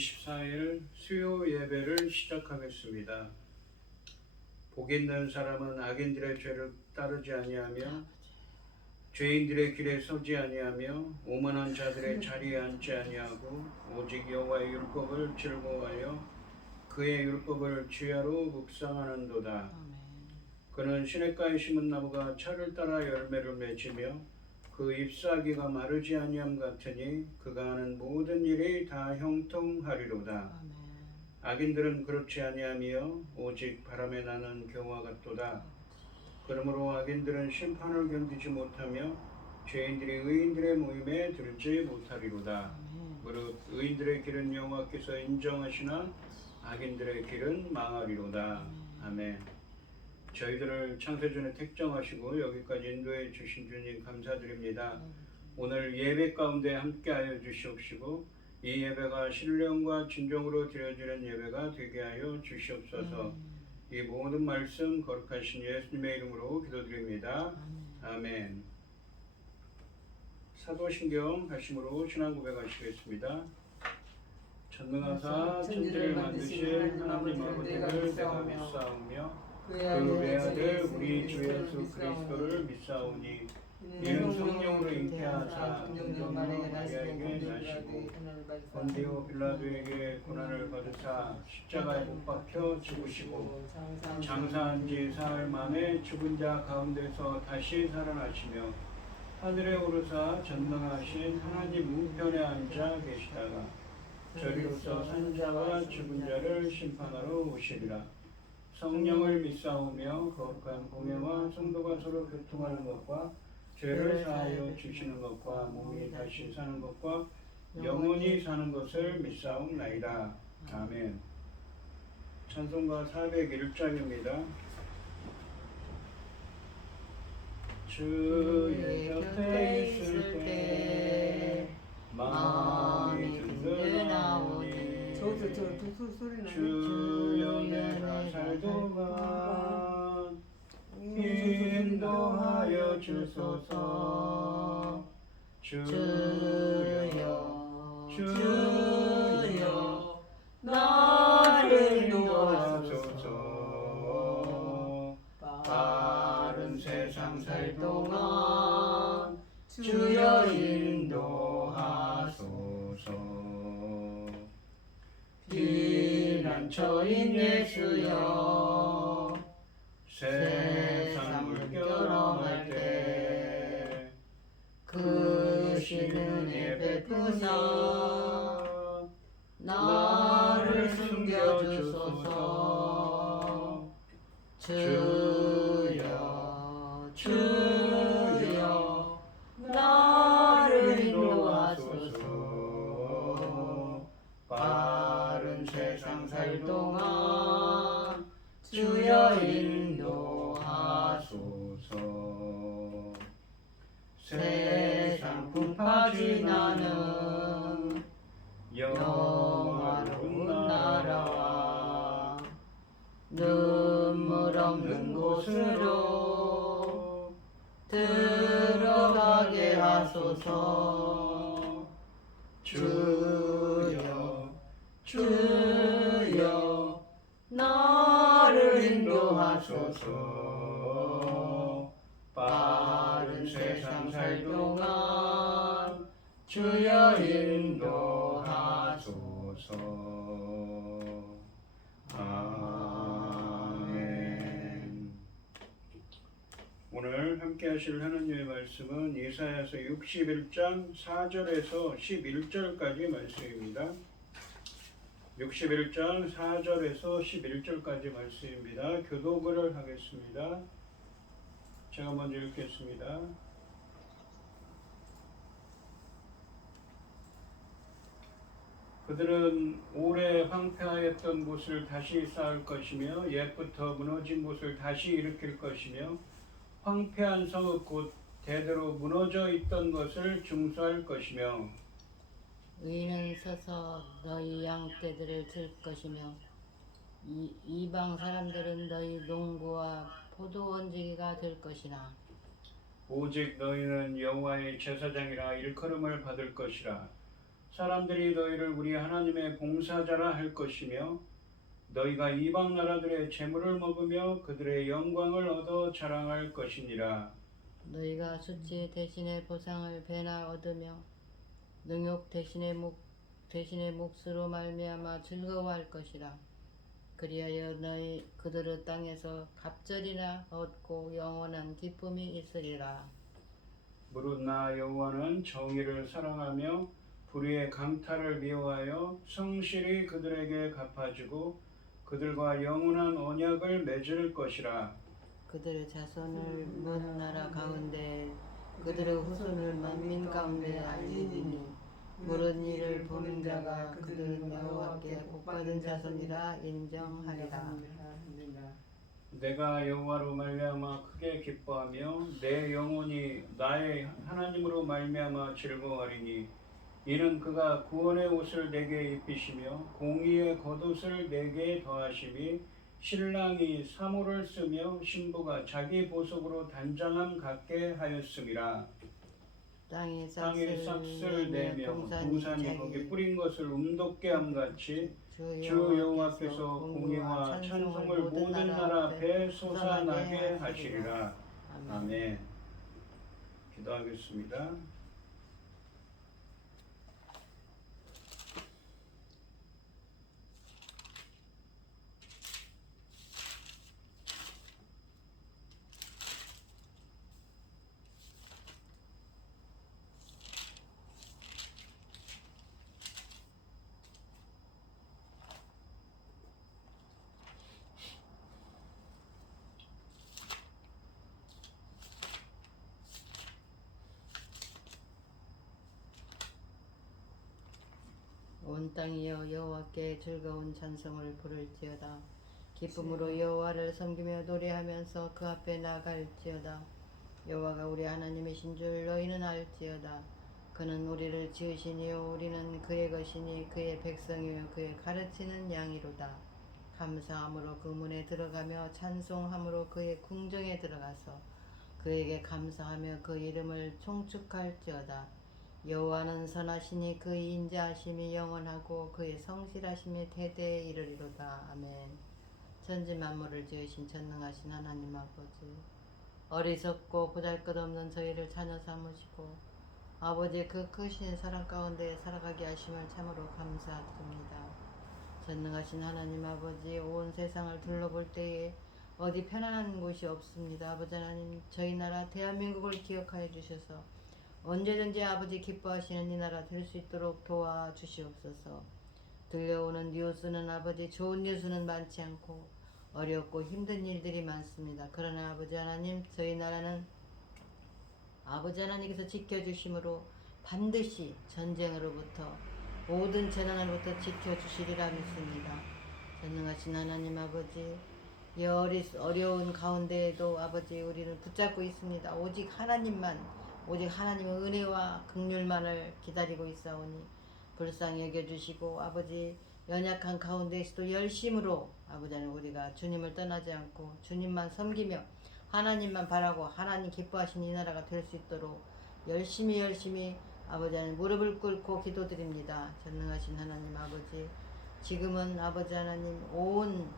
24일 수요 예배를 시작하겠습니다. 복 있는 사람은 악인들의 죄를 따르지 아니하며 죄인들의 길에 서지 아니하며 오만한 자들의 자리에 앉지 아니하고 오직 여호와의 율법을 즐거워하여 그의 율법을 주야로 묵상하는도다. 그는 시냇가에 심은 나무가 철을 따라 열매를 맺으며 그 잎사귀가 마르지 아니함 같으니 그가 하는 모든 일이 다 형통하리로다. 악인들은 그렇지 아니하며 오직 바람에 나는 겨와 같도다. 그러므로 악인들은 심판을 견디지 못하며 죄인들이 의인들의 모임에 들지 못하리로다. 무릇 의인들의 길은 여호와께서 인정하시나 악인들의 길은 망하리로다. 아멘. 저희들을 창세전에 택정하시고 여기까지 인도해 주신 주님 감사드립니다. 오늘 예배 가운데 함께하여 주시옵시고 이 예배가 신령과 진정으로 드려지는 예배가 되게 하여 주시옵소서. 이 모든 말씀 거룩하신 예수님의 이름으로 기도드립니다. 아멘. 사도신경 하심으로 신앙 고백하시겠습니다. 전능하사 천지를 만드신 하나님 아버지를 내가 믿사오며 그 외아들 우리 주 예수 그리스도를 믿사오니 이는 성령으로 잉태하사 동정녀 마리아에게 나시고 본디오 빌라도에게 고난을 받으사 십자가에 못 박혀 죽으시고 장사한 지 사흘 만에 죽은 자 가운데서 다시 살아나시며 하늘에 오르사 전능하신 하나님 우편에 앉아 계시다가 저리로서 산 자와 죽은 자를 심판하러 오시리라. 성령을 믿사오며 거룩한 공예와 성도가 서로 교통하는 것과 죄를 사하여 주시는 것과 몸이 다시 사는 것과 영원히 사는 것을 믿사옵나이다. 아멘. 찬송가 401장입니다. 주의 곁에 있을 때 마음이 든든하오니 주여 내가 살도록 인도하여 주소서. 주여 주여 나를 인도하소서. 바른 세상 살 동안 주여 인도하소서. 피난처인 예수여 세상 물결어할 때 크신 은혜 베푸사 나를 숨겨주소서. 주여 주여 나를 인도하소서. 바른 세상 살 동안 주여 인도하소서. 세상 풍파 지나는 영화로운 나라와 눈물 없는 곳으로 들어가게 하소서. 주여 주여 나를 인도하소서. 바른 세상 살 동안 주여 인도하소서. 아멘. 오늘 함께 하실 하나님의 말씀은 이사야서 61장 4절에서 11절까지 말씀입니다. 61장 4절에서 11절까지 말씀입니다. 교독을 하겠습니다. 제가 먼저 읽겠습니다. 그들은 오래 황폐하였던 곳을 다시 쌓을 것이며 옛부터 무너진 곳을 다시 일으킬 것이며 황폐한 성읍 곧 대대로 무너져 있던 것을 중수할 것이며 의인은 서서 너희 양떼들을 들 것이며 이방 사람들은 너희 농부와 포도원지기가 될 것이나 오직 너희는 여호와의 제사장이라 일컬음을 받을 것이라. 사람들이 너희를 우리 하나님의 봉사자라 할 것이며 너희가 이방 나라들의 재물을 먹으며 그들의 영광을 얻어 자랑할 것이니라. 너희가 수치 대신에 보상을 배나 얻으며 능욕 대신에 몫으로 말미암아 즐거워할 것이라. 그리하여 너희 그들의 땅에서 갑절이나 얻고 영원한 기쁨이 있으리라. 무릇 나 여호와는 정의를 사랑하며 불의의 강탈을 미워하여 성실히 그들에게 갚아주고 그들과 영원한 언약을 맺을 것이라. 그들의 자손을 먼 나라 가운데 그들의 후손을 만민 가운데 알리리니 모든 일을 보는 자가 그들은 여호와께 복받은 자손이라 인정하리라. 내가 여호와로 말미암아 크게 기뻐하며 내 영혼이 나의 하나님으로 말미암아 즐거워하리니 이는 그가 구원의 옷을 내게 입히시며 공의의 겉옷을 내게 더하심이 신랑이 사모를 쓰며 신부가 자기 보석으로 단장함 같게 하였음이라. 땅이 싹을 싹을 내며 동산이 거기 뿌린 것을 움돋게 함같이 주 주 여호와께서 공의와 찬송을 모든 나라 앞에 솟아나게 하시리라. 아멘. 기도하겠습니다. 온 땅이여 여호와께 즐거운 찬송을 부를지어다. 기쁨으로 여호와를 섬기며 노래하면서 그 앞에 나갈지어다. 여호와가 우리 하나님이신 줄 너희는 알지어다. 그는 우리를 지으시니요 우리는 그의 것이니 그의 백성이요 그의 가르치는 양이로다. 감사함으로 그 문에 들어가며 찬송함으로 그의 궁정에 들어가서 그에게 감사하며 그 이름을 총축할지어다. 여호와는 선하시니 그의 인자하심이 영원하고 그의 성실하심이 대대에 이르리로다. 아멘. 천지 만물을 지으신 전능하신 하나님 아버지, 어리석고 보잘것없는 저희를 자녀 삼으시고 아버지의 그 크신 사랑 가운데 살아가게 하심을 참으로 감사드립니다. 전능하신 하나님 아버지, 온 세상을 둘러볼 때에 어디 편안한 곳이 없습니다. 아버지 하나님, 저희 나라 대한민국을 기억하여 주셔서 언제든지 아버지 기뻐하시는 이 나라 될 수 있도록 도와주시옵소서. 들려오는 뉴스는 아버지 좋은 뉴스는 많지 않고 어렵고 힘든 일들이 많습니다. 그러나 아버지 하나님, 저희 나라는 아버지 하나님께서 지켜주심으로 반드시 전쟁으로부터 모든 재난으로부터 지켜주시리라 믿습니다. 전능하신 하나님 아버지, 이 어려운 가운데에도 아버지 우리는 붙잡고 있습니다. 오직 하나님의 은혜와 긍휼만을 기다리고 있사오니 불쌍히 여겨주시고 아버지 연약한 가운데에서도 열심으로 아버지 하나님 우리가 주님을 떠나지 않고 주님만 섬기며 하나님만 바라고 하나님 기뻐하시는 이 나라가 될 수 있도록 열심히 아버지 하나님 무릎을 꿇고 기도드립니다. 전능하신 하나님 아버지, 지금은 아버지 하나님 온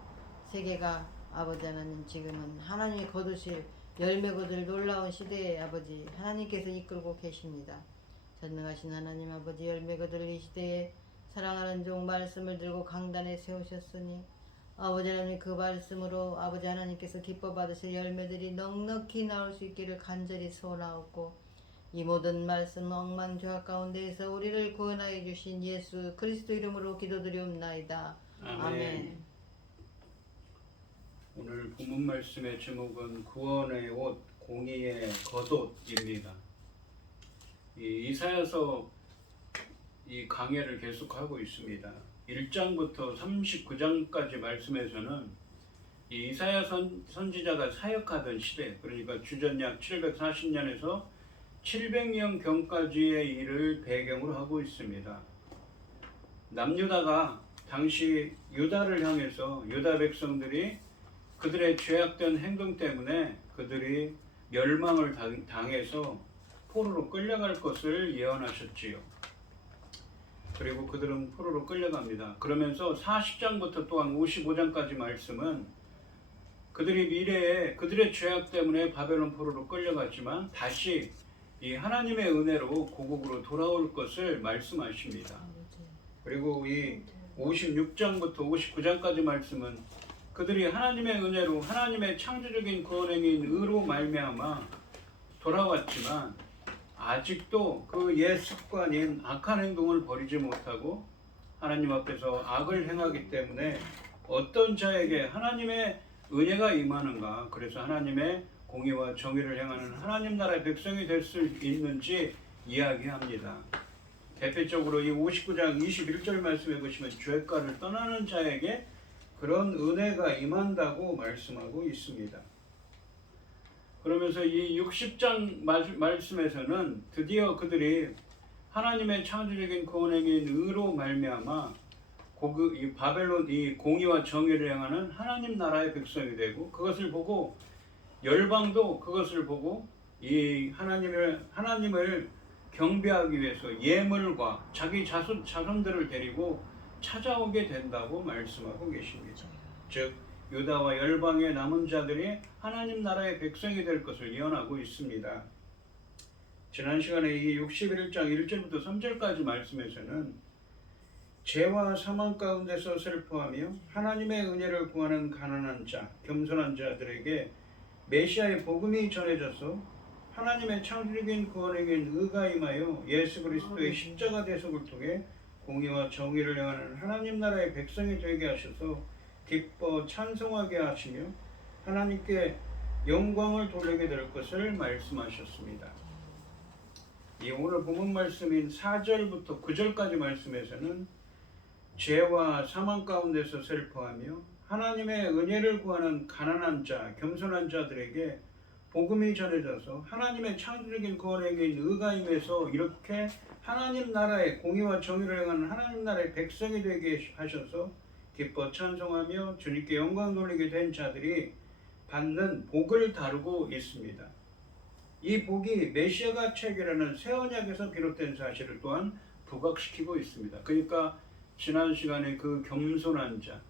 세계가 아버지 하나님 지금은 하나님이 거두실 열매 거둘 놀라운 시대에 아버지 하나님께서 이끌고 계십니다. 전능하신 하나님 아버지, 열매 거둘 이 시대에 사랑하는 종 말씀을 들고 강단에 세우셨으니 아버지 하나님 그 말씀으로 아버지 하나님께서 기뻐 받으실 열매들이 넉넉히 나올 수 있기를 간절히 소원하옵고, 이 모든 말씀 억만교합 가운데에서 우리를 구원하여 주신 예수 그리스도 이름으로 기도드리옵나이다. 아멘. 오늘 본문 말씀의 제목은 구원의 옷, 공의의 겉옷입니다. 이 이사야서 이 강해를 계속하고 있습니다. 1장부터 39장까지 말씀에서는 이 이사야 선지자가 사역하던 시대, 그러니까 주전 약 740년에서 700년경까지의 일을 배경으로 하고 있습니다. 남유다가 당시 유다를 향해서 유다 백성들이 그들의 죄악된 행동 때문에 그들이 멸망을 당해서 포로로 끌려갈 것을 예언하셨지요. 그리고 그들은 포로로 끌려갑니다. 그러면서 40장부터 또한 55장까지 말씀은 그들이 미래에 그들의 죄악 때문에 바벨론 포로로 끌려갔지만 다시 이 하나님의 은혜로 고국으로 돌아올 것을 말씀하십니다. 그리고 이 56장부터 59장까지 말씀은 그들이 하나님의 은혜로 하나님의 창조적인 구원행위인 의로 말미암아 돌아왔지만 아직도 그 옛 습관인 악한 행동을 버리지 못하고 하나님 앞에서 악을 행하기 때문에 어떤 자에게 하나님의 은혜가 임하는가, 그래서 하나님의 공의와 정의를 행하는 하나님 나라의 백성이 될 수 있는지 이야기합니다. 대표적으로 이 59장 21절 말씀해 보시면 죄가를 떠나는 자에게 그런 은혜가 임한다고 말씀하고 있습니다. 그러면서 이 60장 말씀에서는 드디어 그들이 하나님의 창조적인 구원행위인 의로 말미암아 이 바벨론 이 공의와 정의를 행하는 하나님 나라의 백성이 되고, 그것을 보고 열방도 그것을 보고 이 하나님을 경배하기 위해서 예물과 자기 자손들을 데리고 찾아오게 된다고 말씀하고 계십니다. 즉 유다와 열방의 남은 자들이 하나님 나라의 백성이 될 것을 예언하고 있습니다. 지난 시간에 이 61장 1절부터 3절까지 말씀에서는 죄와 사망 가운데서 슬퍼하며 하나님의 은혜를 구하는 가난한 자, 겸손한 자들에게 메시아의 복음이 전해져서 하나님의 창조적인 구원에겐 의가 임하여 예수 그리스도의 십자가 대속을 통해 공의와 정의를 행하는 하나님 나라의 백성이 되게 하셔서 기뻐 찬송하게 하시며 하나님께 영광을 돌리게 될 것을 말씀하셨습니다. 이 오늘 본문 말씀인 4절부터 9절까지 말씀에서는 죄와 사망 가운데서 슬퍼하며 하나님의 은혜를 구하는 가난한 자, 겸손한 자들에게 복음이 전해져서 하나님의 창조적인 구원에게 의가 임해서 이렇게 하나님 나라의 공의와 정의를 행하는 하나님 나라의 백성이 되게 하셔서 기뻐 찬송하며 주님께 영광 돌리게 된 자들이 받는 복을 다루고 있습니다. 이 복이 메시아가 체결하는 새 언약에서 비롯된 사실을 또한 부각시키고 있습니다. 그러니까 지난 시간에 그 겸손한 자,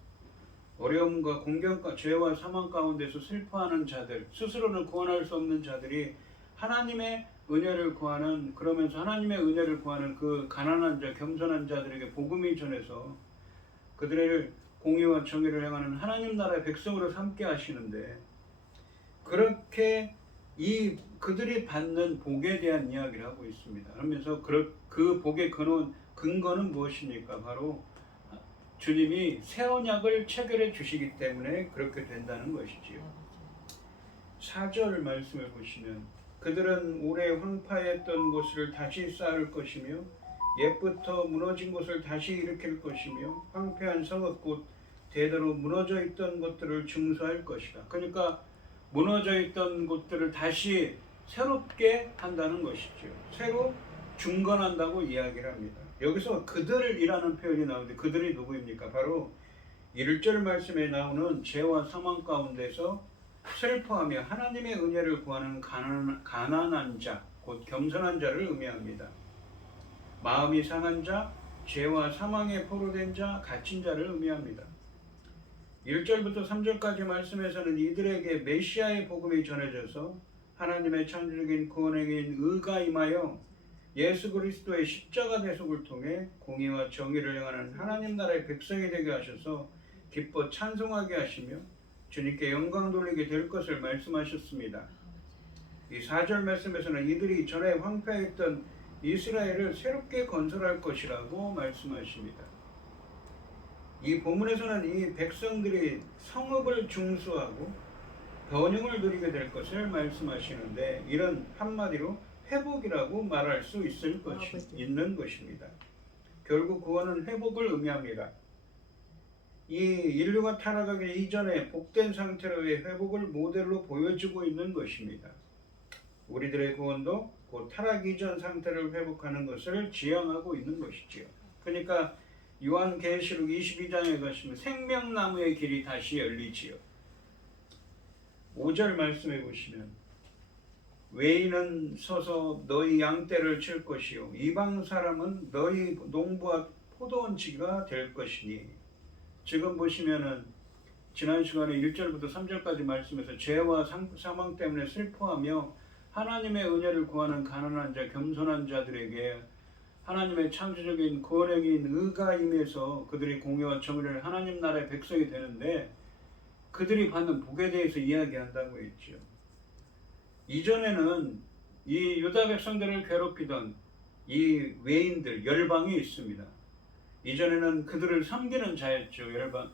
어려움과 공경과 죄와 사망 가운데서 슬퍼하는 자들, 스스로는 구원할 수 없는 자들이 하나님의 은혜를 구하는, 그러면서 하나님의 은혜를 구하는 그 가난한 자, 겸손한 자들에게 복음이 전해서 그들을 공의와 정의를 행하는 하나님 나라의 백성으로 삼게 하시는데, 그렇게 그들이 받는 복에 대한 이야기를 하고 있습니다. 그러면서 그 복의 근거는 무엇입니까? 바로 주님이 새 언약을 체결해 주시기 때문에 그렇게 된다는 것이지요. 4절 말씀을 보시면 그들은 오래 황폐했던 곳을 다시 쌓을 것이며 옛부터 무너진 곳을 다시 일으킬 것이며 황폐한 성읍 곧 대대로 무너져 있던 것들을 증수할 것이다. 그러니까 무너져 있던 곳들을 다시 새롭게 한다는 것이죠. 새로 중건한다고 이야기를 합니다. 여기서 그들이라는 표현이 나오는데 그들이 누구입니까? 바로 1절 말씀에 나오는 죄와 사망 가운데서 슬퍼하며 하나님의 은혜를 구하는 가난한 자, 곧 겸손한 자를 의미합니다. 마음이 상한 자, 죄와 사망에 포로된 자, 갇힌 자를 의미합니다. 1절부터 3절까지 말씀에서는 이들에게 메시아의 복음이 전해져서 하나님의 창조적인 구원행위인 의가 임하여 예수 그리스도의 십자가 대속을 통해 공의와 정의를 행하는 하나님 나라의 백성이 되게 하셔서 기뻐 찬송하게 하시며 주님께 영광 돌리게 될 것을 말씀하셨습니다. 이 4절 말씀에서는 이들이 전에 황폐했던 이스라엘을 새롭게 건설할 것이라고 말씀하십니다. 이 본문에서는 이 백성들이 성읍을 중수하고 번영을 누리게 될 것을 말씀하시는데, 이런 한마디로 회복이라고 말할 수 있는 것입니다. 결국 구원은 회복을 의미합니다. 이 인류가 타락하기 이전에 복된 상태로의 회복을 모델로 보여주고 있는 것입니다. 우리들의 구원도 곧 타락 이전 상태를 회복하는 것을 지향하고 있는 것이지요. 그러니까 요한계시록 22장에 가시면 생명나무의 길이 다시 열리지요. 5절 말씀해 보시면 외인은 서서 너희 양떼를 칠 것이요 이방 사람은 너희 농부와 포도원치기가 될 것이니. 지금 보시면은 지난 시간에 1절부터 3절까지 말씀에서 죄와 사망 때문에 슬퍼하며 하나님의 은혜를 구하는 가난한 자, 겸손한 자들에게 하나님의 창조적인 권행인 의가 임해서 그들이 공의와 정의를 하나님 나라의 백성이 되는데 그들이 받는 복에 대해서 이야기한다고 했죠. 이전에는 이 유다 백성들을 괴롭히던 이 외인들, 열방이 있습니다. 이전에는 그들을 섬기는 자였죠.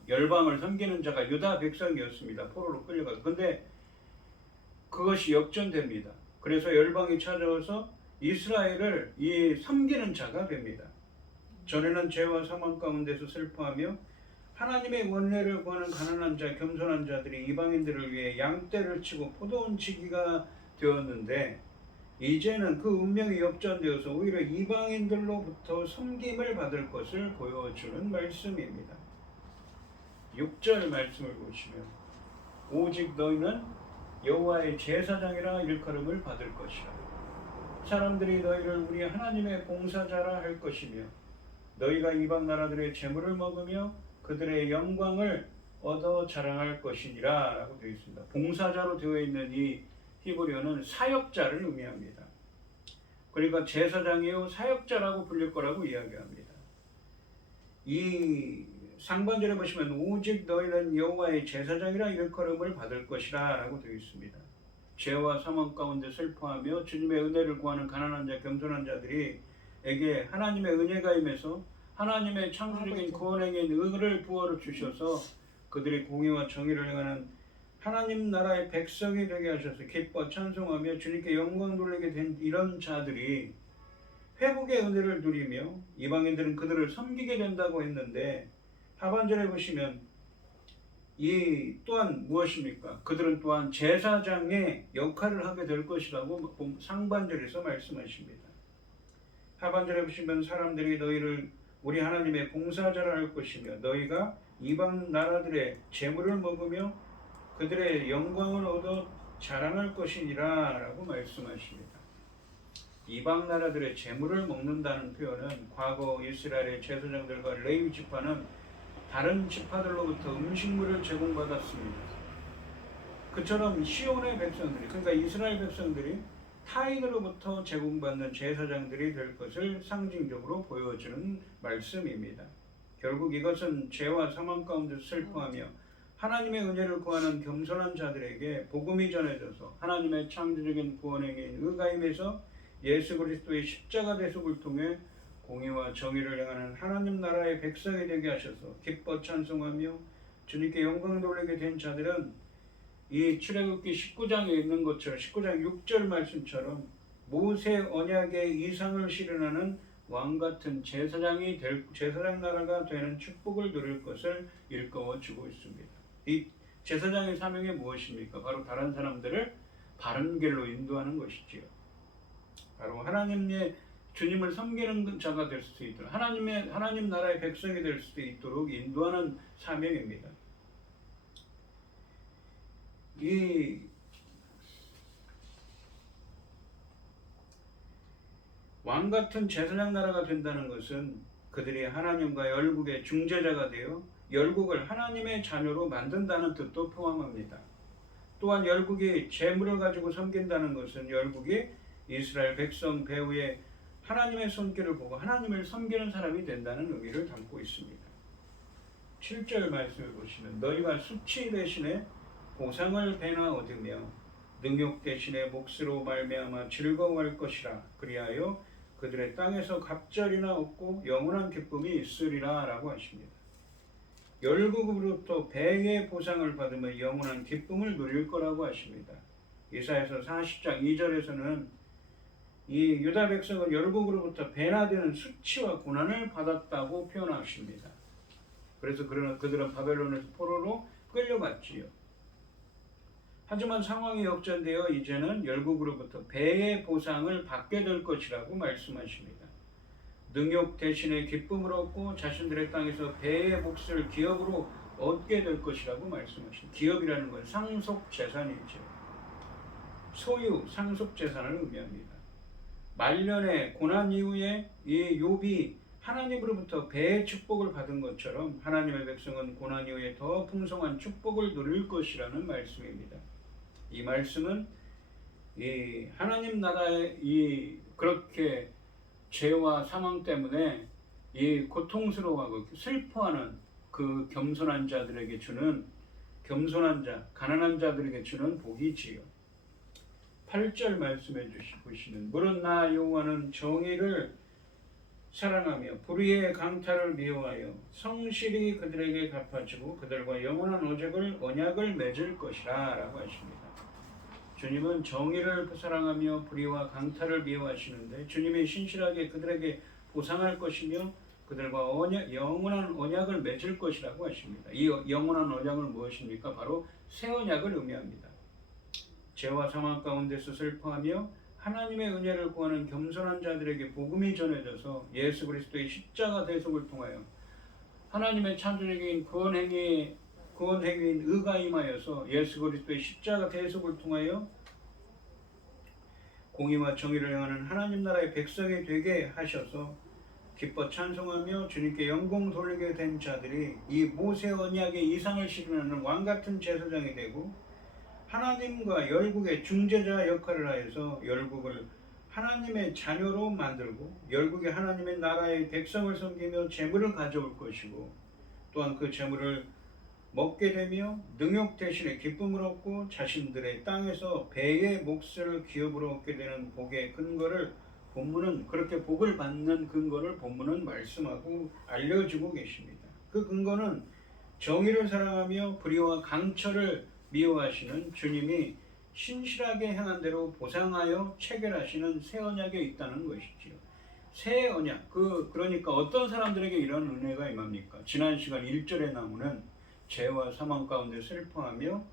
열방을 섬기는 자가 유다 백성이었습니다. 포로로 끌려가서. 근데 그것이 역전됩니다. 그래서 열방이 찾아와서 이스라엘을 이 섬기는 자가 됩니다. 전에는 죄와 사망 가운데서 슬퍼하며 하나님의 원례를 구하는 가난한 자, 겸손한 자들이 이방인들을 위해 양떼를 치고 포도원 치기가 되었는데 이제는 그 운명이 역전되어서 오히려 이방인들로부터 섬김을 받을 것을 보여주는 말씀입니다. 6절 말씀을 보시면 오직 너희는 여호와의 제사장이라 일컬음을 받을 것이라. 사람들이 너희를 우리 하나님의 봉사자라 할 것이며 너희가 이방 나라들의 재물을 먹으며 그들의 영광을 얻어 자랑할 것이니라 라고 되어 있습니다. 봉사자로 되어 있는 이 히브리어는 사역자를 의미합니다. 그러니까 제사장이요 사역자라고 불릴 거라고 이야기합니다. 이 상반절에 보시면 오직 너희는 여호와의 제사장이라 일컬음을 받을 것이라 라고 되어 있습니다. 죄와 사망 가운데 슬퍼하며 주님의 은혜를 구하는 가난한 자, 겸손한 자들이 에게 하나님의 은혜가 임해서 하나님의 창조적인 구원행인 의를 부어로 주셔서 그들이 공의와 정의를 행하는 하나님 나라의 백성이 되게 하셔서 기뻐 찬송하며 주님께 영광 돌리게 된 이런 자들이 회복의 은혜를 누리며 이방인들은 그들을 섬기게 된다고 했는데 하반절에 보시면 이 또한 무엇입니까? 그들은 또한 제사장의 역할을 하게 될 것이라고 상반절에서 말씀하십니다. 하반절에 보시면 사람들이 너희를 우리 하나님의 봉사자라 할 것이며 너희가 이방 나라들의 재물을 먹으며 그들의 영광을 얻어 자랑할 것이니라 라고 말씀하십니다. 이방 나라들의 재물을 먹는다는 표현은 과거 이스라엘의 제사장들과 레위 지파는 다른 지파들로부터 음식물을 제공받았습니다. 그처럼 시온의 백성들이, 그러니까 이스라엘 백성들이 타인으로부터 제공받는 제사장들이 될 것을 상징적으로 보여주는 말씀입니다. 결국 이것은 죄와 사망 가운데 슬퍼하며 하나님의 은혜를 구하는 겸손한 자들에게 복음이 전해져서 하나님의 창조적인 구원행인 의가 임해서 예수 그리스도의 십자가 대속을 통해 공의와 정의를 행하는 하나님 나라의 백성이 되게 하셔서 기뻐 찬송하며 주님께 영광 돌리게 된 자들은 이 출애굽기 19장에 있는 것처럼 19장 6절 말씀처럼 모세 언약의 이상을 실현하는 왕같은 제사장 나라가 되는 축복을 누릴 것을 일깨워 주고 있습니다. 이 제사장의 사명이 무엇입니까? 바로 다른 사람들을 바른 길로 인도하는 것이지요. 바로 하나님의 주님을 섬기는 자가 될 수 있도록 하나님 나라의 백성이 될 수 있도록 인도하는 사명입니다. 이 왕 같은 제사장 나라가 된다는 것은 그들이 하나님과 열국의 중재자가 되어 열국을 하나님의 자녀로 만든다는 뜻도 포함합니다. 또한 열국이 재물을 가지고 섬긴다는 것은 열국이 이스라엘 백성 배후에 하나님의 손길을 보고 하나님을 섬기는 사람이 된다는 의미를 담고 있습니다. 7절 말씀을 보시면 너희가 수치 대신에 보상을 배나 얻으며 능욕 대신에 몫으로 말미암아 즐거워할 것이라. 그리하여 그들의 땅에서 갑절이나 얻고 영원한 기쁨이 있으리라 라고 하십니다. 열국으로부터 배의 보상을 받으며 영원한 기쁨을 누릴 거라고 하십니다. 이사야서 40장 2절에서는 이 유다 백성은 열국으로부터 배나 되는 수치와 고난을 받았다고 표현하십니다. 그래서 그들은 바벨론에서 포로로 끌려갔지요. 하지만 상황이 역전되어 이제는 열국으로부터 배의 보상을 받게 될 것이라고 말씀하십니다. 능욕 대신에 기쁨을 얻고 자신들의 땅에서 배의 몫을 기업으로 얻게 될 것이라고 말씀하십니다. 기업이라는 건 상속 재산이죠. 소유, 상속 재산을 의미합니다. 말년에 고난 이후에 이 욥이 하나님으로부터 배의 축복을 받은 것처럼 하나님의 백성은 고난 이후에 더 풍성한 축복을 누릴 것이라는 말씀입니다. 이 말씀은 이 하나님 나라의 이 그렇게 죄와 사망 때문에 이 고통스러워하고 슬퍼하는 그 겸손한 자들에게 주는 겸손한 자, 가난한 자들에게 주는 복이지요. 8절 말씀해 보시면 무릇 나 여호와는 정의를 사랑하며 불의의 강탈을 미워하여 성실히 그들에게 갚아주고 그들과 영원한 언약을 맺을 것이라 라고 하십니다. 주님은 정의를 사랑하며 불의와 강탈을 미워하시는데 주님이 신실하게 그들에게 보상할 것이며 그들과 영원한 언약을 맺을 것이라고 하십니다. 이 영원한 언약은 무엇입니까? 바로 새 언약을 의미합니다. 죄와 사망 가운데서 슬퍼하며 하나님의 은혜를 구하는 겸손한 자들에게 복음이 전해져서 예수 그리스도의 십자가 대속을 통하여 하나님의 찬송인 구원행위인 의가 임하여서 예수 그리스도의 십자가 대속을 통하여 공의와 정의를 행하는 하나님 나라의 백성이 되게 하셔서 기뻐 찬송하며 주님께 영광 돌리게 된 자들이 이 모세 언약의 이상을 실현하는 왕같은 제사장이 되고 하나님과 열국의 중재자 역할을 하여서 열국을 하나님의 자녀로 만들고 열국의 하나님의 나라의 백성을 섬기며 재물을 가져올 것이고 또한 그 재물을 먹게 되며 능욕 대신에 기쁨을 얻고 자신들의 땅에서 배의 몫을 기업으로 얻게 되는 복의 근거를 본문은 그렇게 복을 받는 근거를 본문은 말씀하고 알려주고 계십니다. 그 근거는 정의를 사랑하며 불의와 강철을 미워하시는 주님이 신실하게 행한 대로 보상하여 체결하시는 새 언약에 있다는 것이지요. 새 언약, 그러니까 어떤 사람들에게 이런 은혜가 임합니까? 지난 시간 1절에 나오는 죄와 사망 가운데 슬퍼하며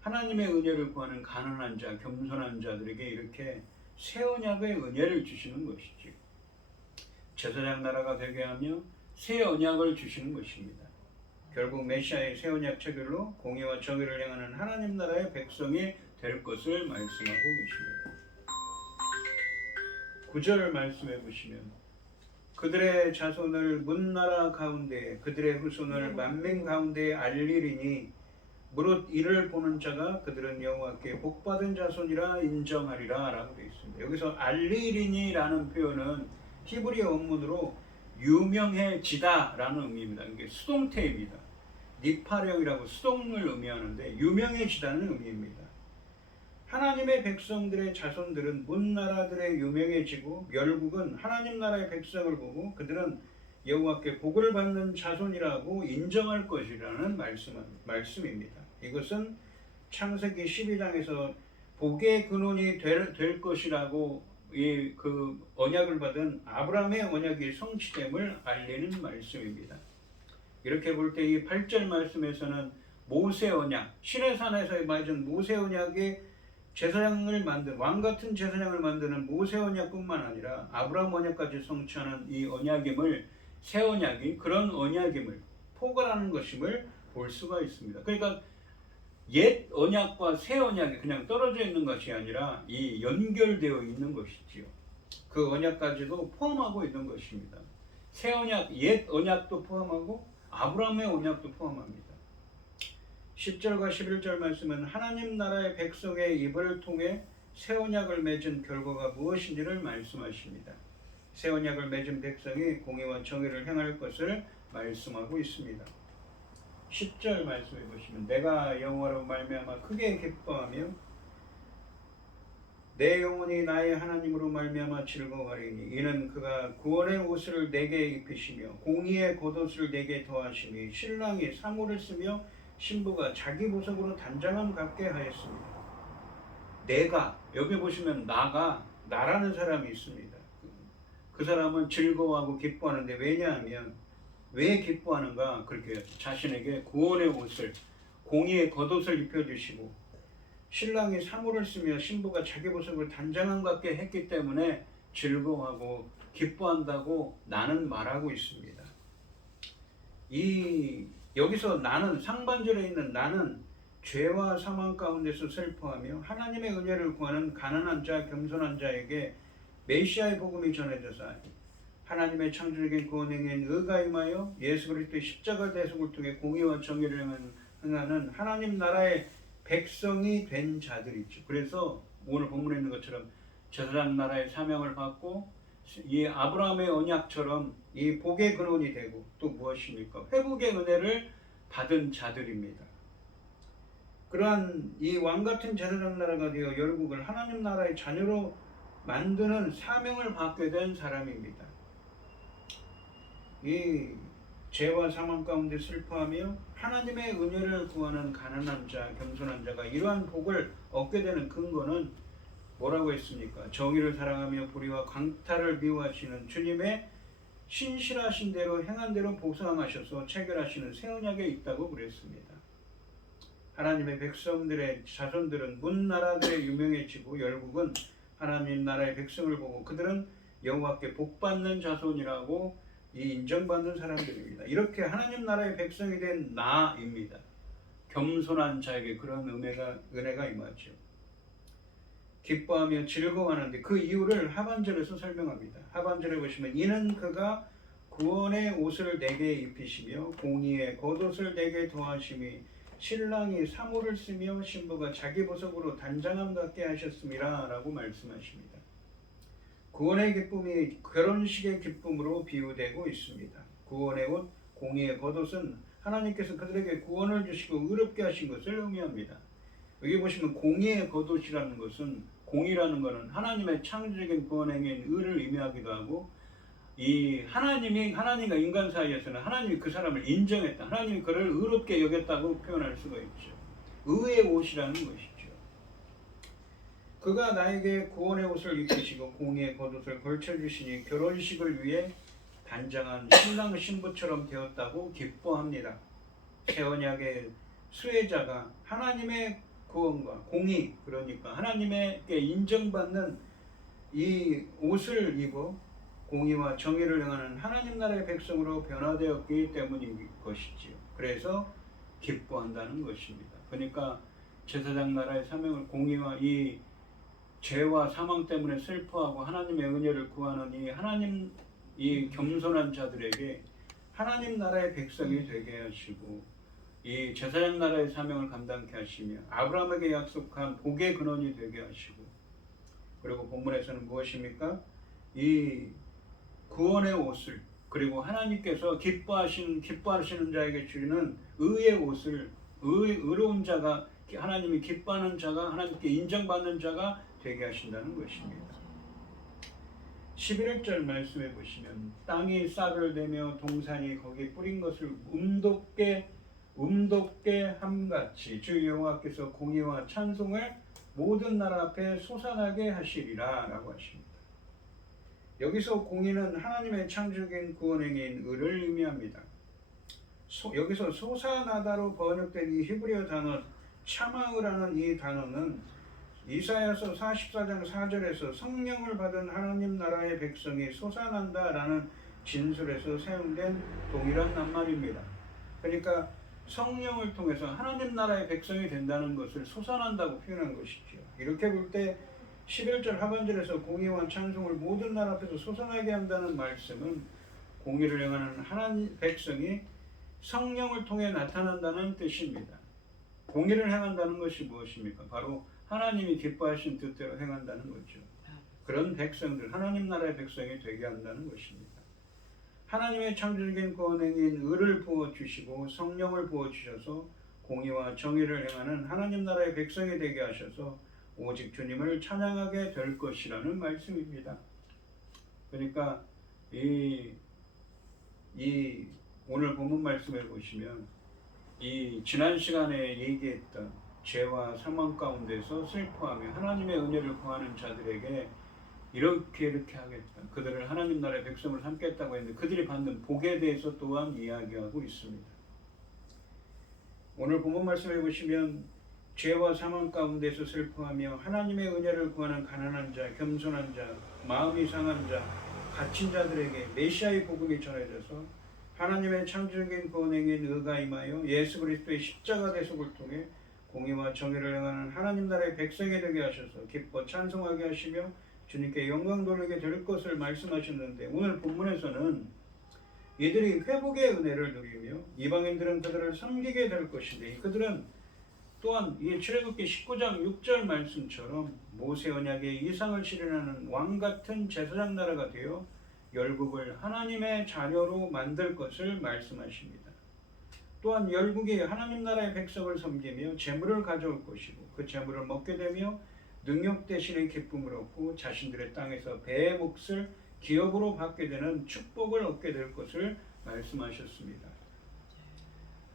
하나님의 은혜를 구하는 가난한 자, 겸손한 자들에게 이렇게 새 언약의 은혜를 주시는 것이지요. 제사장 나라가 되게 하며 새 언약을 주시는 것입니다. 결국 메시아의 새 언약 체결로 공의와 정의를 행하는 하나님 나라의 백성이 될 것을 말씀하고 계십니다. 9절 말씀해 보시면 그들의 자손을 문나라 가운데 그들의 후손을 만민 가운데 알리리니 무릇 이를 보는 자가 그들은 여호와께 복받은 자손이라 인정하리라 라고 되어 있습니다. 여기서 알리리니라는 표현은 히브리 원문으로 유명해지다 라는 의미입니다. 이게 수동태입니다. 니파령이라고 수동을 의미하는데 유명해지다는 의미입니다. 하나님의 백성들의 자손들은 문나라들의 유명해지고 열국은 하나님 나라의 백성을 보고 그들은 여호와께 복을 받는 자손이라고 인정할 것이라는 말씀입니다. 이것은 창세기 12장에서 복의 근원이 될 것이라고 그 언약을 받은 아브라함의 언약이 성취됨을 알리는 말씀입니다. 이렇게 볼 때 이 8절 말씀에서는 모세 언약, 시내산에서 맺은 모세 언약의 제사장을 만든 왕같은 제사장을 만드는 모세 언약뿐만 아니라 아브라함 언약까지 성취하는 이 언약임을 새 언약이 그런 언약임을 포괄하는 것임을 볼 수가 있습니다. 그러니까 옛 언약과 새 언약이 그냥 떨어져 있는 것이 아니라 이 연결되어 있는 것이지요. 그 언약까지도 포함하고 있는 것입니다. 새 언약, 옛 언약도 포함하고 아브라함의 언약도 포함합니다. 10절과 11절 말씀은 하나님 나라의 백성의 입을 통해 새 언약을 맺은 결과가 무엇인지를 말씀하십니다. 새 언약을 맺은 백성이 공의와 정의를 행할 것을 말씀하고 있습니다. 10절 말씀해 보시면 내가 여호와로 말미암아 크게 기뻐하며 내 영혼이 나의 하나님으로 말미암아 즐거워하리니 이는 그가 구원의 옷을 내게 입히시며 공의의 겉옷을 내게 더하시니 신랑이 사모를 쓰며 신부가 자기 보석으로 단장함 갖게 하였습니다. 내가 여기 보시면 나라는 사람이 있습니다. 그 사람은 즐거워하고 기뻐하는데 왜냐하면 왜 기뻐하는가? 그렇게 자신에게 구원의 옷을 공의의 겉옷을 입혀주시고 신랑이 사모를 쓰며 신부가 자기 보석을 단장함 갖게 했기 때문에 즐거워하고 기뻐한다고 나는 말하고 있습니다. 여기서 나는 상반절에 있는 나는 죄와 사망 가운데서 슬퍼하며 하나님의 은혜를 구하는 가난한 자, 겸손한 자에게 메시아의 복음이 전해져서 하나님의 창조적인 구원행인 의가 임하여 예수 그리스도의 십자가 대속을 통해 공의와 정의를 행하는 하나님 나라의 백성이 된 자들이죠. 그래서 오늘 본문에 있는 것처럼 제사장 나라의 사명을 받고 이 아브라함의 언약처럼 이 복의 근원이 되고 또 무엇입니까? 회복의 은혜를 받은 자들입니다. 그러한 이 왕같은 제사장 나라가 되어 열국을 하나님 나라의 자녀로 만드는 사명을 받게 된 사람입니다. 이 죄와 사망 가운데 슬퍼하며 하나님의 은혜를 구하는 가난한 자, 겸손한 자가 이러한 복을 얻게 되는 근거는 뭐라고 했습니까? 정의를 사랑하며 불의와 강탈을 미워하시는 주님의 신실하신 대로 행한 대로 보상하셔서 체결하시는 새 언약에 있다고 그랬습니다. 하나님의 백성들의 자손들은 문 나라들에 유명해지고 열국은 하나님 나라의 백성을 보고 그들은 여호와께 복받는 자손이라고 인정받는 사람들입니다. 이렇게 하나님 나라의 백성이 된 나입니다. 겸손한 자에게 그런 은혜가 임하죠. 기뻐하며 즐거워하는데 그 이유를 하반절에서 설명합니다. 하반절에 보시면 이는 그가 구원의 옷을 내게 입히시며 공의의 겉옷을 내게 더하심이 신랑이 사모를 쓰며 신부가 자기 보석으로 단장함 같게 하셨음이라 라고 말씀하십니다. 구원의 기쁨이 결혼식의 기쁨으로 비유되고 있습니다. 구원의 옷, 공의의 겉옷은 하나님께서 그들에게 구원을 주시고 의롭게 하신 것을 의미합니다. 여기 보시면 공의의 겉옷이라는 것은 공의라는 것은 하나님의 창조적인 구원행위인 의를 의미하기도 하고 이 하나님과 인간 사이에서는 하나님이 그 사람을 인정했다. 하나님이 그를 의롭게 여겼다고 표현할 수가 있죠. 의의 옷이라는 것이죠. 그가 나에게 구원의 옷을 입히시고 공의의 겉옷을 걸쳐주시니 결혼식을 위해 단장한 신랑 신부처럼 되었다고 기뻐합니다. 새 언약의 수혜자가 하나님의 구원과 공의, 그러니까 하나님에게 인정받는 이 옷을 입어 공의와 정의를 행하는 하나님 나라의 백성으로 변화되었기 때문인 것이지요. 그래서 기뻐한다는 것입니다. 그러니까 제사장 나라의 사명을 공의와 이 죄와 사망 때문에 슬퍼하고 하나님의 은혜를 구하는 이 겸손한 자들에게 하나님 나라의 백성이 되게 하시고 이 제사장 나라의 사명을 감당케 하시며 아브라함에게 약속한 복의 근원이 되게 하시고 그리고 본문에서는 무엇입니까? 이 구원의 옷을 그리고 하나님께서 기뻐하시는 자에게 주시는 의의 옷을 의로운 자가 하나님이 기뻐하는 자가 하나님께 인정받는 자가 되게 하신다는 것입니다. 11절 말씀해 보시면 땅이 싹을 내며 동산이 거기 뿌린 것을 움돋게 함같이 주 여호와께서 공의와 찬송을 모든 나라 앞에 솟아나게 하시리라 라고 하십니다. 여기서 공의는 하나님의 창조적인 구원행위인 의를 의미합니다. 여기서 솟아나다로 번역된 이 히브리어 단어 차마으라는 이 단어는 이사야서 44장 4절에서 성령을 받은 하나님 나라의 백성이 솟아난다라는 진술에서 사용된 동일한 낱말입니다. 그러니까 성령을 통해서 하나님 나라의 백성이 된다는 것을 솟아난다고 표현한 것이죠. 이렇게 볼 때 11절 하반절에서 공의와 찬송을 모든 나라 앞에서 솟아나게 한다는 말씀은 공의를 행하는 하나님 백성이 성령을 통해 나타난다는 뜻입니다. 공의를 행한다는 것이 무엇입니까? 바로 하나님이 기뻐하신 뜻대로 행한다는 거죠. 그런 백성들, 하나님 나라의 백성이 되게 한다는 것입니다. 하나님의 창조적인 구원행위인 의를 부어주시고 성령을 부어주셔서 공의와 정의를 행하는 하나님 나라의 백성이 되게 하셔서 오직 주님을 찬양하게 될 것이라는 말씀입니다. 그러니까 이 오늘 본문 말씀에 보시면 이 지난 시간에 얘기했던 죄와 사망 가운데서 슬퍼하며 하나님의 은혜를 구하는 자들에게 이렇게 하겠다. 그들을 하나님 나라의 백성을 삼겠다고 했는데 그들이 받는 복에 대해서 또한 이야기하고 있습니다. 오늘 본문 말씀해 보시면 죄와 사망 가운데서 슬퍼하며 하나님의 은혜를 구하는 가난한 자, 겸손한 자, 마음이 상한 자, 갇힌 자들에게 메시아의 복음이 전해져서 하나님의 창조적인 구원행위인 의가 임하여 예수 그리스도의 십자가 대속을 통해 공의와 정의를 행하는 하나님 나라의 백성이 되게 하셔서 기뻐 찬송하게 하시며 주님께 영광 돌리게 될 것을 말씀하셨는데, 오늘 본문에서는 이들이 회복의 은혜를 누리며 이방인들은 그들을 섬기게 될 것인데, 그들은 또한 이 출애굽기 19장 6절 말씀처럼 모세 언약의 이상을 실현하는 왕 같은 제사장 나라가 되어 열국을 하나님의 자녀로 만들 것을 말씀하십니다. 또한 열국이 하나님 나라의 백성을 섬기며 재물을 가져올 것이고, 그 재물을 먹게 되며 능력 대신에 기쁨을 얻고 자신들의 땅에서 배의 몫을 기업으로 받게 되는 축복을 얻게 될 것을 말씀하셨습니다.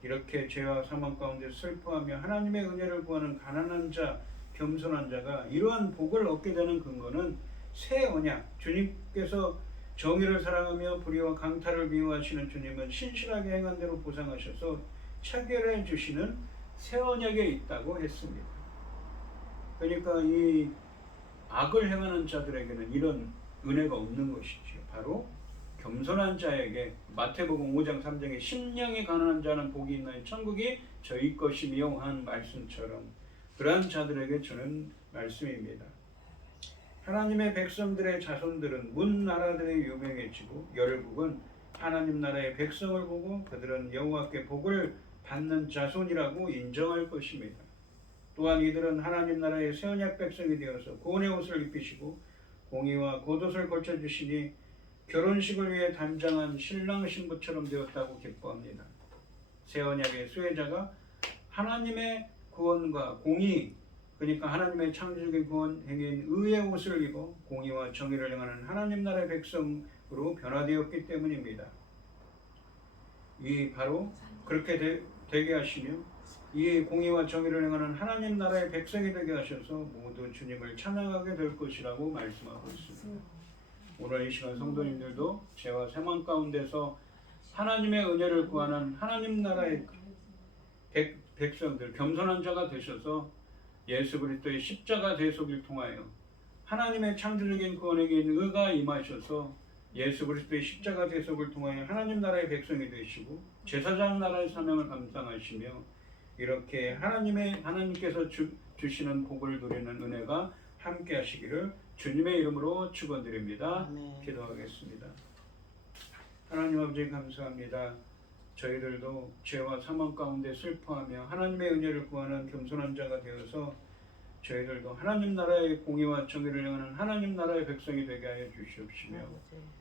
이렇게 죄와 사망 가운데 슬퍼하며 하나님의 은혜를 구하는 가난한 자, 겸손한 자가 이러한 복을 얻게 되는 근거는 새 언약, 주님께서 정의를 사랑하며 불의와 강탈을 미워하시는 주님은 신실하게 행한 대로 보상하셔서 체결해 주시는 새 언약에 있다고 했습니다. 그러니까 이 악을 행하는 자들에게는 이런 은혜가 없는 것이지요. 바로 겸손한 자에게 마태복음 5장 3장에 심령이 가난한 자는 복이 있나니 천국이 저희 것이며 한 말씀처럼 그러한 자들에게 주는 말씀입니다. 하나님의 백성들의 자손들은 문 나라들에 유명해지고 열국은 하나님 나라의 백성을 보고 그들은 여호와께 복을 받는 자손이라고 인정할 것입니다. 또한 이들은 하나님 나라의 새 언약 백성이 되어서 구원의 옷을 입히시고 공의와 겉옷을 걸쳐주시니 결혼식을 위해 단장한 신랑 신부처럼 되었다고 기뻐합니다. 새 언약의 수혜자가 하나님의 구원과 공의, 그러니까 하나님의 창조적인 구원 행인 의의 옷을 입어 공의와 정의를 행하는 하나님 나라의 백성으로 변화되었기 때문입니다. 이 바로 그렇게 되게 하시며 이 공의와 정의를 행하는 하나님 나라의 백성이 되게 하셔서 모두 주님을 찬양하게 될 것이라고 말씀하고 있습니다. 오늘 이 시간 성도님들도 죄와 사망 가운데서 하나님의 은혜를 구하는 하나님 나라의 백성들, 겸손한 자가 되셔서 예수 그리스도의 십자가 대속을 통하여 하나님의 창조적인 구원에게 의가 임하셔서 예수 그리스도의 십자가 대속을 통하여 하나님 나라의 백성이 되시고 제사장 나라의 사명을 감당하시며 이렇게 하나님께서 주시는 복을 누리는 은혜가 함께 하시기를 주님의 이름으로 축원드립니다. 아멘. 기도하겠습니다. 하나님 아버지 감사합니다. 저희들도 죄와 사망 가운데 슬퍼하며 하나님의 은혜를 구하는 겸손한 자가 되어서 저희들도 하나님 나라의 공의와 정의를 행하는 하나님 나라의 백성이 되게 하여 주시옵시며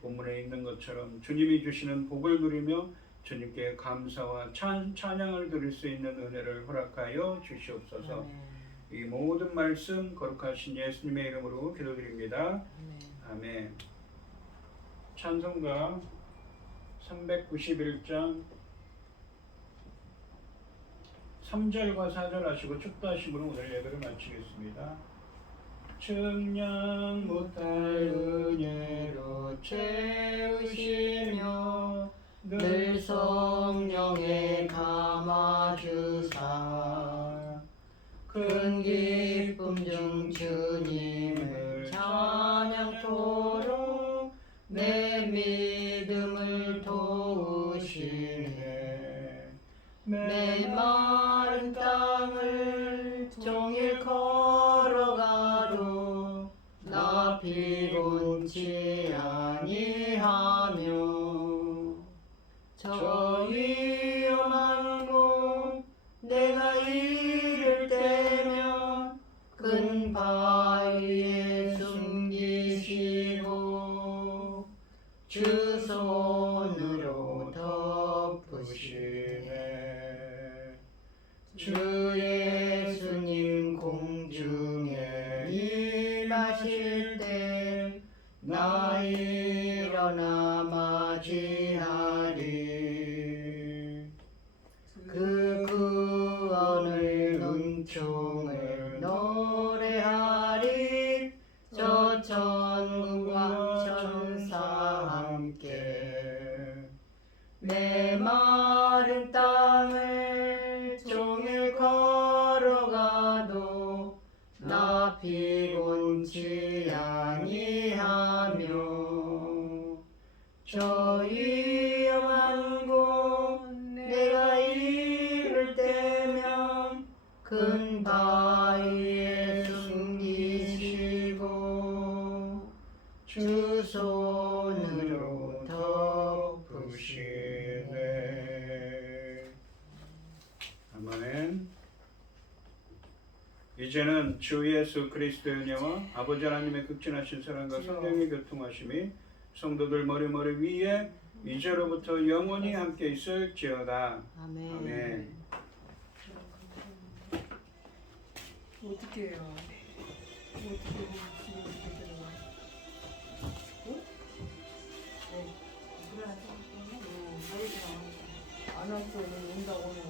본문에 있는 것처럼 주님이 주시는 복을 누리며 주님께 감사와 찬양을 드릴 수 있는 은혜를 허락하여 주시옵소서. 이 모든 말씀 거룩하신 예수님의 이름으로 기도드립니다. 아멘. 찬송가 391장 3절과 4절 하시고 축도하심으로 오늘 예배를 마치겠습니다. 측량 못할 은혜로 채우시며 늘 성령에 감아주사 큰 기쁨 중 주님을 찬양토록 내 믿음을 도우시네. 메마른 땅을 종일 걸어가도 나 피곤치 아니하며 저 위험한 곳 내가 이를 때면 큰 바위에 숨기시고 주 손으로 덮으시네. 주 예수님 공중에 임하실 때 나 일어나 맞이하리. 그 구원을 은총을 노래하리. 저 천국과 천사 함께 메마른 땅을 종일 걸어가도 나 피곤치 아니하며 저 위험한 곳 내가 이를 때면 큰 바위에 숨기시고 주 손으로 덮으시네. 아멘. 이제는 주 예수 그리스도의 은혜와 아버지 하나님의 극진하신 사랑과 성령의 교통하심이 성도들 머리 위에 이제로부터 영원히 함께 있을지어다. 아멘. 아멘. 어떻게 해요? 어떻게 들어가? 안 왔어. 오늘 온다고 오늘.